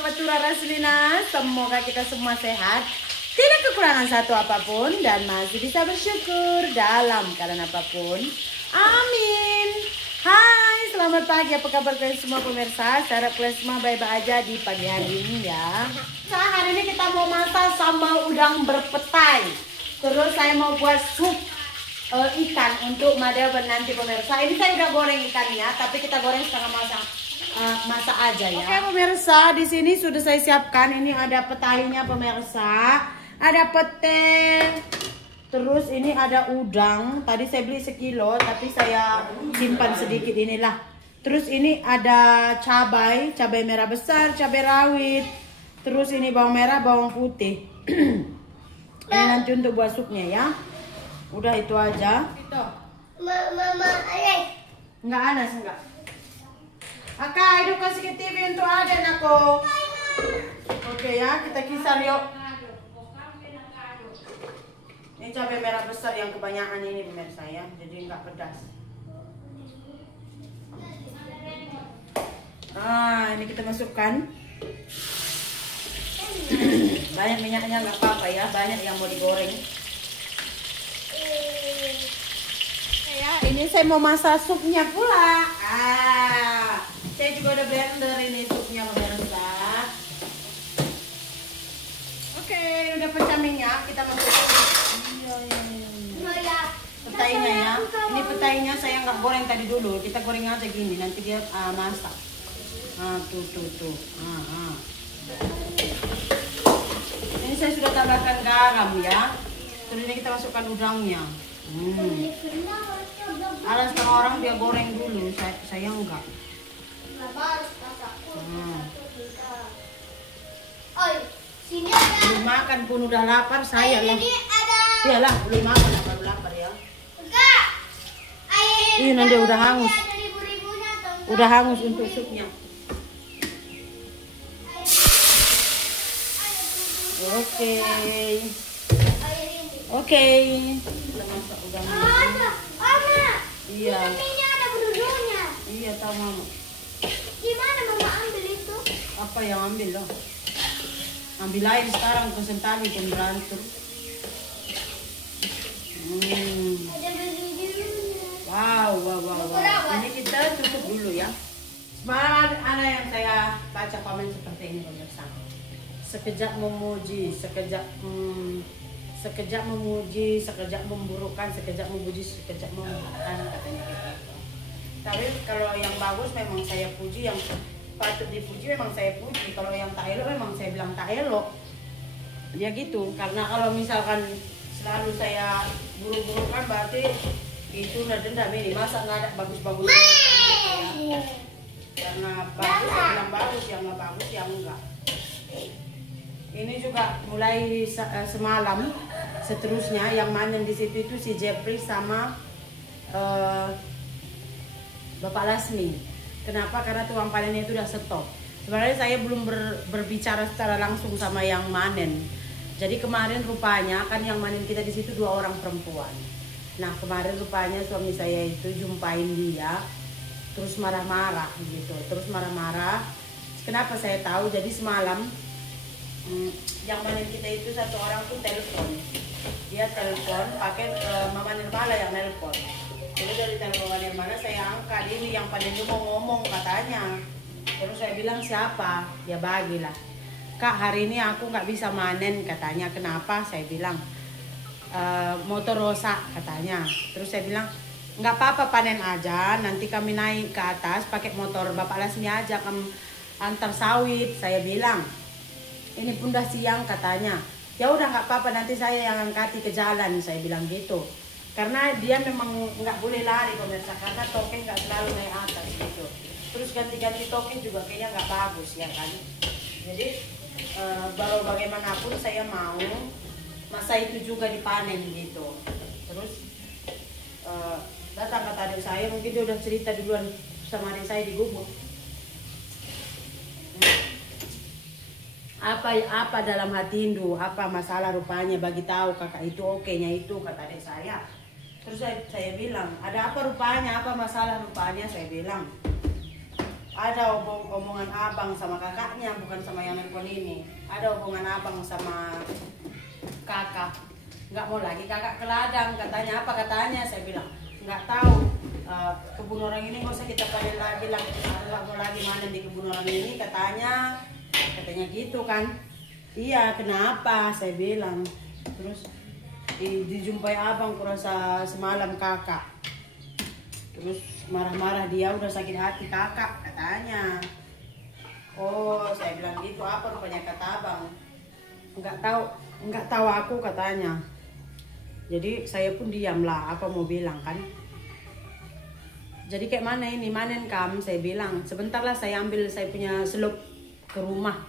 Patura Raslina, semoga kita semua sehat, tidak kekurangan satu apapun, dan masih bisa bersyukur dalam keadaan apapun. Amin. Hai, selamat pagi, apa kabar kalian semua pemirsa? Saya harap kalian semua baik-baik aja di pagi hari ini ya. Nah, hari ini kita mau masak sambal udang berpetai. Terus saya mau buat sup ikan untuk Mother nanti pemirsa. Ini saya udah goreng ikannya, tapi kita goreng setengah masak aja ya. Oke pemirsa, di sini sudah saya siapkan. Ini ada petainya pemirsa, ada pete, terus ini ada udang. Tadi saya beli sekilo, tapi saya simpan sedikit inilah. Terus ini ada cabai merah besar, cabai rawit. Terus ini bawang merah, bawang putih. Ini nanti untuk buat supnya ya. Udah itu aja. Itu. Mama, Enggak Anas enggak. Aka, itu kasih ke TV untuk Aden aku. Oke ya, kita kisar yuk. Ini cabai merah besar yang kebanyakan ini pemirsa ya, jadi enggak pedas. Nah, ini kita masukkan. Banyak minyaknya nggak apa-apa ya, banyak yang mau digoreng. Ya, ini saya mau masak supnya pula. Saya juga udah blender ini supnya pemirsa. Oke, udah pecah minyak, kita masukkan. Petainya ya. Ini petainya saya nggak goreng tadi dulu, kita goreng aja gini, nanti dia masak. Tuh. Ini saya sudah tambahkan garam ya. Terus ini kita masukkan udangnya. Ada setengah orang dia goreng dulu, saya enggak. Belum makan pun udah lapar saya lah. Iyalah, belum makan baru lapar ya. Ini nanti udah hangus. Udah hangus untuk supnya. Oke. Kita masak udangnya. Iya. Ini ada bumbunya. Iya, tahu mama. Gimana mama ambil itu? Apa yang ambil loh? Ambil air sekarang ke sentani dan berantem. Ada bumbunya. Wow. Ini kita tutup dulu ya. Semalam ada yang saya baca komen seperti ini pemirsa. Sekejap memuji, sekejap memuji, sekejap memburukkan, sekejap memuji, sekejap memburukkan, katanya gitu. Tapi kalau yang bagus memang saya puji, yang patut dipuji memang saya puji. Kalau yang tak elok memang saya bilang tak elok. Ya gitu, karena kalau misalkan selalu saya buruk-burukkan berarti itu udah dendam ini. Masa nggak ada bagus-bagusnya ya? Karena bagus saya bilang bagus, yang nggak bagus yang enggak. Ini juga mulai semalam, seterusnya yang manen di situ itu si Jeffrey sama Bapak Lasmi. Kenapa? Karena tukang panennya itu udah stop. Sebenarnya saya belum berbicara secara langsung sama yang manen. Jadi kemarin rupanya kan yang manen kita di situ 2 orang perempuan. Nah kemarin rupanya suami saya itu jumpain dia, terus marah-marah gitu. Terus marah-marah. Kenapa saya tahu? Jadi semalam yang manen kita itu 1 orang tuh telepon. Dia telepon pakai Mama Nirmala yang telepon. Jadi dari telepon Nirmala saya angkat, ini yang panen itu mau ngomong katanya. Terus saya bilang siapa? Ya bagilah. Kak, hari ini aku nggak bisa manen katanya. Kenapa? Saya bilang motor rusak katanya. Terus saya bilang nggak apa-apa, panen aja. Nanti kami naik ke atas pakai motor Bapak Lasmi aja, kamu antar sawit. Saya bilang ini pun udah siang katanya. Ya udah nggak apa-apa, nanti saya yang angkati ke jalan, saya bilang gitu. Karena dia memang nggak boleh lari pemirsa, karena token nggak selalu naik atas gitu. Terus ganti-ganti token juga kayaknya nggak bagus ya kan. Jadi baru bagaimanapun saya mau masa itu juga dipanen gitu. Terus datang kata adik saya, mungkin dia udah cerita duluan sama adik saya di gubuk. Apa dalam hati Hindu, apa masalah rupanya, bagi tahu kakak itu oke-nya itu, kata adik saya. Terus saya bilang, ada apa rupanya, apa masalah rupanya, saya bilang. ada omongan abang sama kakaknya, bukan sama yang nelpon ini. Ada omongan abang sama kakak, nggak mau lagi kakak ke ladang. Katanya apa? Katanya saya bilang nggak tahu. Kebun orang ini nggak usah kita panen lagi lah, nggak mau lagi manen di kebun orang ini katanya gitu kan. Iya, kenapa? Saya bilang. Terus dijumpai abang kurasa semalam kakak. Terus marah-marah, dia udah sakit hati kakak katanya. Oh, saya bilang gitu, apa rupanya kata abang? Nggak tahu aku katanya. Jadi saya pun diam lah, apa mau bilang kan. Jadi kayak mana ini manen kam, saya bilang sebentar lah, saya ambil saya punya selop ke rumah,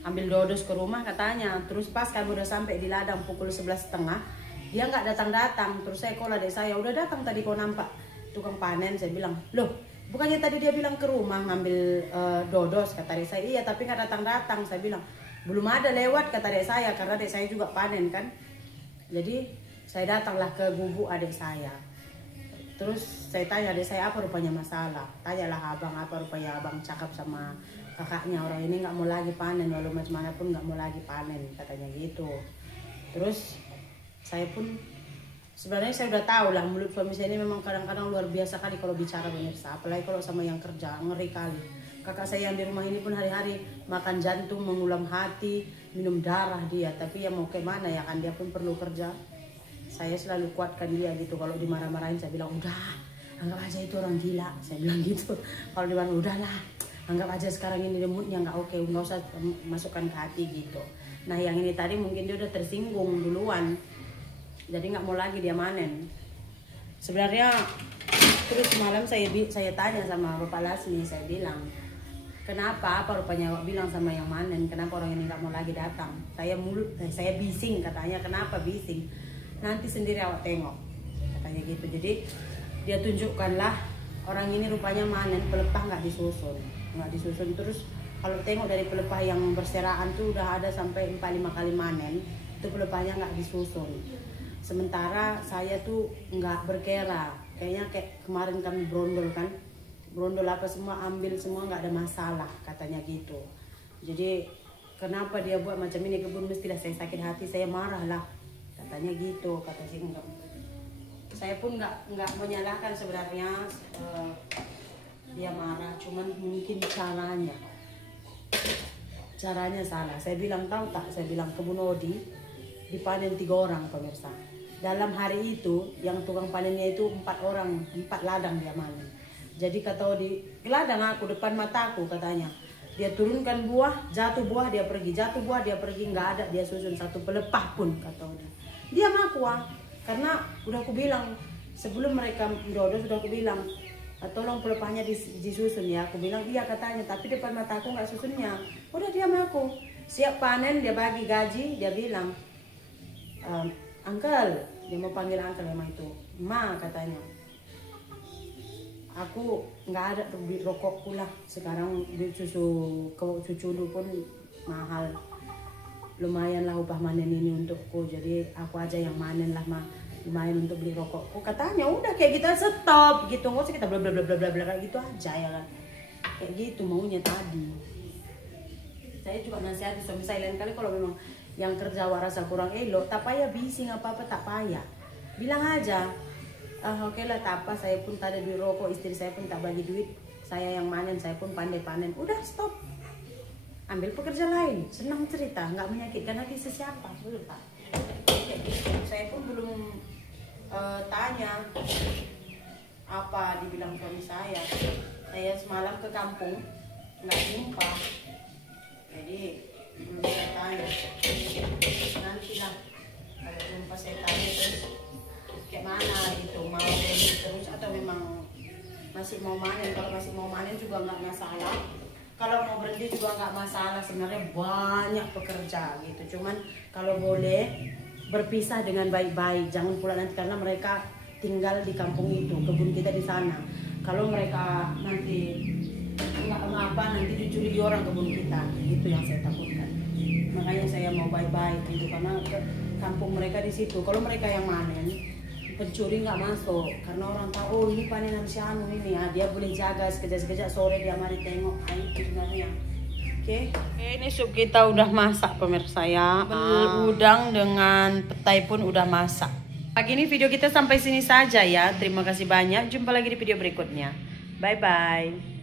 ambil dodos ke rumah katanya. Terus pas kamu udah sampai di ladang pukul 11.30, dia nggak datang. Terus saya call adik saya, udah datang tadi kau nampak tukang panen. Saya bilang, loh bukannya tadi dia bilang ke rumah ngambil dodos, kata adik saya. Iya tapi nggak datang. Saya bilang belum ada lewat, kata adik saya, karena adik saya juga panen kan. Jadi saya datanglah ke gubuk adik saya. Terus saya tanya adik saya apa rupanya masalah. Tanyalah abang apa rupanya abang cakap sama kakaknya, orang ini nggak mau lagi panen, walau macam mana pun nggak mau lagi panen katanya gitu. Terus saya pun sebenarnya saya udah tahu lah, mulut suami saya ini memang kadang-kadang luar biasa kali kalau bicara pemirsa, apalagi kalau sama yang kerja, ngeri kali. Kakak saya yang di rumah ini pun hari-hari makan jantung, mengulam hati, minum darah dia, tapi ya mau kemana ya kan, dia pun perlu kerja. Saya selalu kuatkan dia gitu. Kalau dimarah-marahin saya bilang udah, anggap aja itu orang gila, saya bilang gitu. Kalau dimana udahlah, anggap aja sekarang ini moodnya nggak oke, nggak usah masukkan ke hati gitu. Nah yang ini tadi mungkin dia udah tersinggung duluan, jadi nggak mau lagi dia manen. Sebenarnya terus malam saya tanya sama Bapak Lasmi, saya bilang kenapa, apa rupanya awak bilang sama yang manen, kenapa orang ini nggak mau lagi datang. Saya bising katanya, kenapa bising, nanti sendiri awak tengok katanya gitu. Jadi dia tunjukkanlah orang ini rupanya manen pelepah nggak disusun. Terus kalau tengok dari pelepah yang berseraan tuh udah ada sampai 4-5 kali manen, itu pelepahnya nggak disusun. Sementara saya tuh nggak berkera, kayaknya kayak kemarin kami brondol apa semua, ambil semua nggak ada masalah katanya gitu. Jadi kenapa dia buat macam ini kebun, mestilah saya sakit hati, saya marah lah katanya gitu, kata si enggak. Saya pun nggak menyalahkan sebenarnya, dia marah, cuman mungkin caranya salah. Saya bilang tahu tak, saya bilang kebun Odi dipanen 3 orang pemirsa. Dalam hari itu yang tukang panennya itu 4 orang, 4 ladang dia panen. Jadi kata Odi, ladang aku depan mataku katanya, dia turunkan buah, jatuh buah dia pergi, nggak ada dia susun satu pelepah pun, kata Odi. Dia ngaku karena udah aku bilang sebelum mereka dodos, sudah aku bilang tolong pelepahnya disusun ya. Aku bilang iya katanya, tapi depan mataku nggak susunnya. Udah dia ngaku siap panen, dia bagi gaji, dia bilang uncle, dia mau panggil uncle memang itu, ma katanya, aku nggak ada duit rokok pula sekarang, duit susu cucu lu pun mahal, lumayan lah upah manen ini untukku, jadi aku aja yang manen lah mah, lumayan untuk beli rokokku katanya. Udah kayak kita stop gitu, nggak usah kita bla bla bla bla bla bla gitu aja ya kan, kayak gitu maunya tadi. Saya juga nasihati suami saya, lain kali kalau memang yang kerja rasa kurang elok, tak payah bising apa-apa, tak payah, bilang aja oke lah, tak apa, saya pun tak ada duit rokok, istri saya pun tak bagi duit, saya yang manen, saya pun pandai panen, udah stop, ambil pekerja lain, senang cerita, nggak menyakitkan hati sesiapa, betul tak? Saya pun belum tanya apa dibilang suami saya semalam ke kampung nggak jumpa, jadi belum saya tanya. Nantilah kalau jumpa saya tanya terus kayak mana gitu, mau terus atau memang masih mau manen. Kalau masih mau manen juga nggak masalah, kalau mau berhenti juga nggak masalah, sebenarnya banyak pekerja gitu. Cuman kalau boleh berpisah dengan baik-baik, jangan pula nanti, karena mereka tinggal di kampung itu, kebun kita di sana. Kalau mereka nanti nggak apa, nanti dicuri di orang kebun kita, itu yang saya takutkan. Makanya saya mau baik-baik gitu, karena kampung mereka di situ. Kalau mereka yang manen, pencuri nggak masuk karena orang tahu oh ini panenan si Anu ini ya, dia boleh jaga sekejap-sekejap sore dia mari tengok itu sebenarnya. Oke, ini sup kita udah masak pemirsa ya. Udang dengan petai pun udah masak. Pagi ini video kita sampai sini saja ya. Terima kasih banyak. Jumpa lagi di video berikutnya. Bye bye.